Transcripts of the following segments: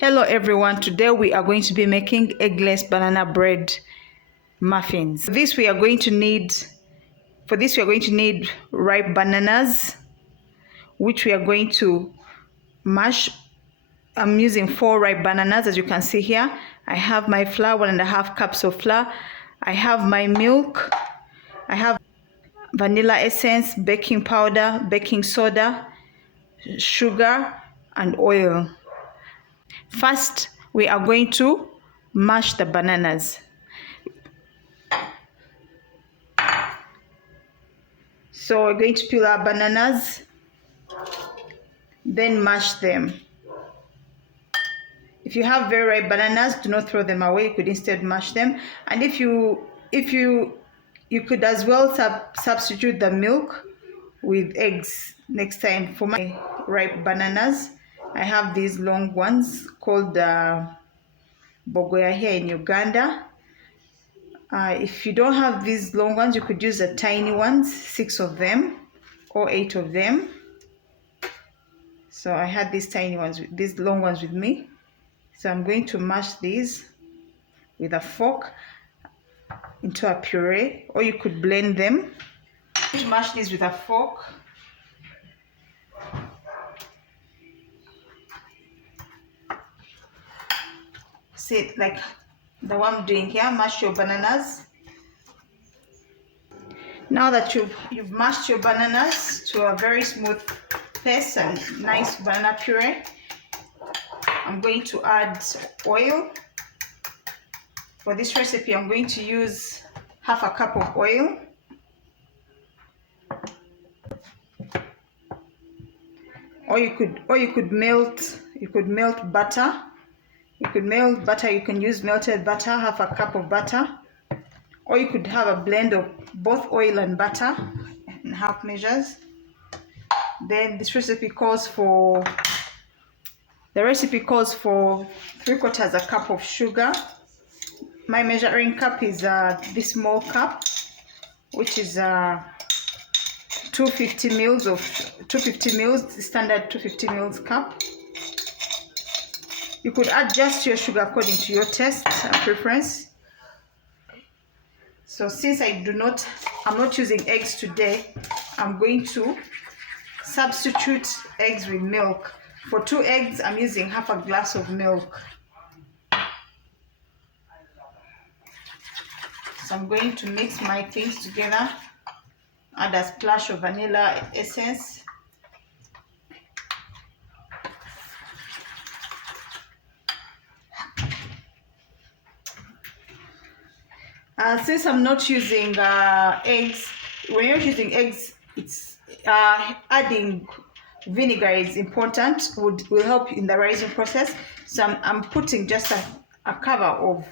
Hello everyone, today we are going to be making eggless banana bread muffins. For this we are going to need ripe bananas, which we are going to mash. I'm using 4 ripe bananas, as you can see here. I have my flour, 1.5 cups of flour. I have my milk. I have vanilla essence, baking powder, baking soda, sugar, and oil. First, we are going to mash the bananas. So we're going to peel our bananas, then mash them. If you have very ripe bananas, do not throw them away. You could instead mash them. And if you could as well substitute the milk with eggs next time. For my ripe bananas, I have these long ones called bogoya here in Uganda. If you don't have these long ones, you could use the tiny ones, 6 of them or 8 of them. So I had these tiny ones, these long ones with me. So I'm going to mash these with a fork into a puree, or you could blend them. To mash these with a fork. See, like the one I'm doing here, mash your bananas. Now that you've mashed your bananas to a very smooth paste and nice banana puree, I'm going to add oil. For this recipe, I'm going to use 1/2 cup of oil. Or you could melt butter. You can use melted butter, 1/2 cup of butter. Or you could have a blend of both oil and butter in half measures. Then this recipe calls for 3/4 cup of sugar. My measuring cup is this small cup, which is 250 mils, standard 250 mils cup. You could adjust your sugar according to your taste and preference. So since I'm not using eggs today, I'm going to substitute eggs with milk. For 2 eggs, I'm using 1/2 glass of milk. So I'm going to mix my things together, add a splash of vanilla essence. Since I'm not using eggs, when you're using eggs, it's adding vinegar is important, will help in the rising process. So I'm putting just a cover of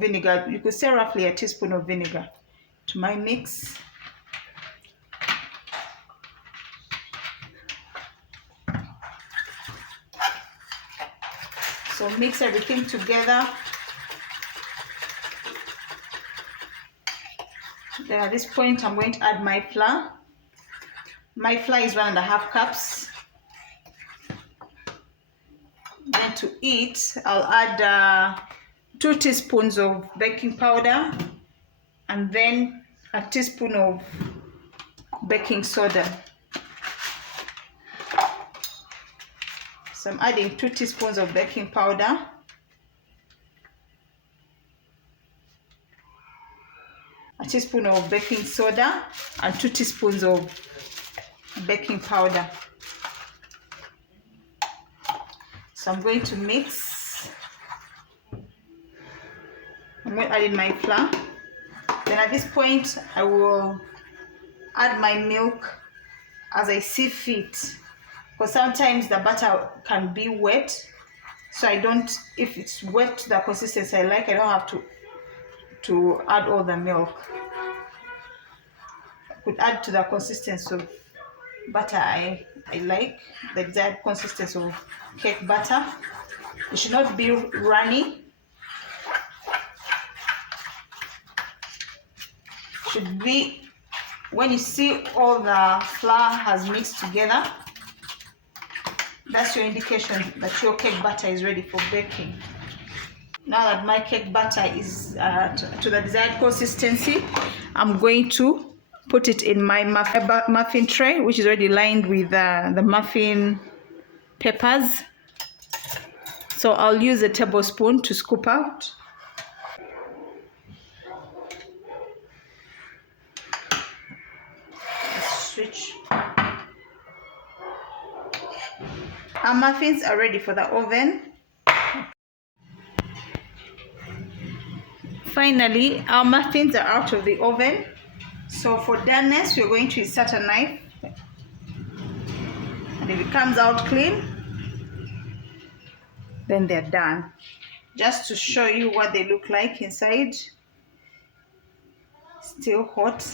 vinegar. You could say roughly a teaspoon of vinegar to my mix. So mix everything together. Then at this point, I'm going to add my flour. My flour is 1.5 cups. Then to eat, I'll add 2 teaspoons of baking powder and then a teaspoon of baking soda. So I'm adding 2 teaspoons of baking powder, a teaspoon of baking soda, and 2 teaspoons of baking powder. So I'm going to mix. I'm going to add in my flour. Then at this point, I will add my milk as I see fit, because sometimes the butter can be wet. So if it's wet to the consistency I like, I don't have to add all the milk. I could add to the consistency of butter I like, the desired consistency of cake butter. It should not be runny. Should be when you see all the flour has mixed together, That's your indication that your cake batter is ready for baking. Now that my cake batter is to the desired consistency, I'm going to put it in my muffin tray, which is already lined with the muffin peppers. So I'll use a tablespoon to scoop out. Let's switch. Our muffins are ready for the oven. Finally, our muffins are out of the oven. So for doneness, we're going to insert a knife. And if it comes out clean, then they're done. Just to show you what they look like inside. Still hot.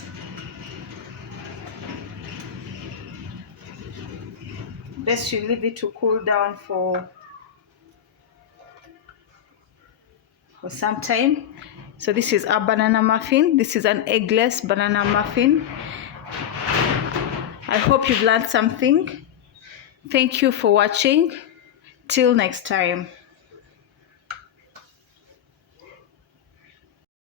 Best you leave it to cool down for some time. So this is our banana muffin. This is an eggless banana muffin. I hope you've learned something. Thank you for watching. Till next time.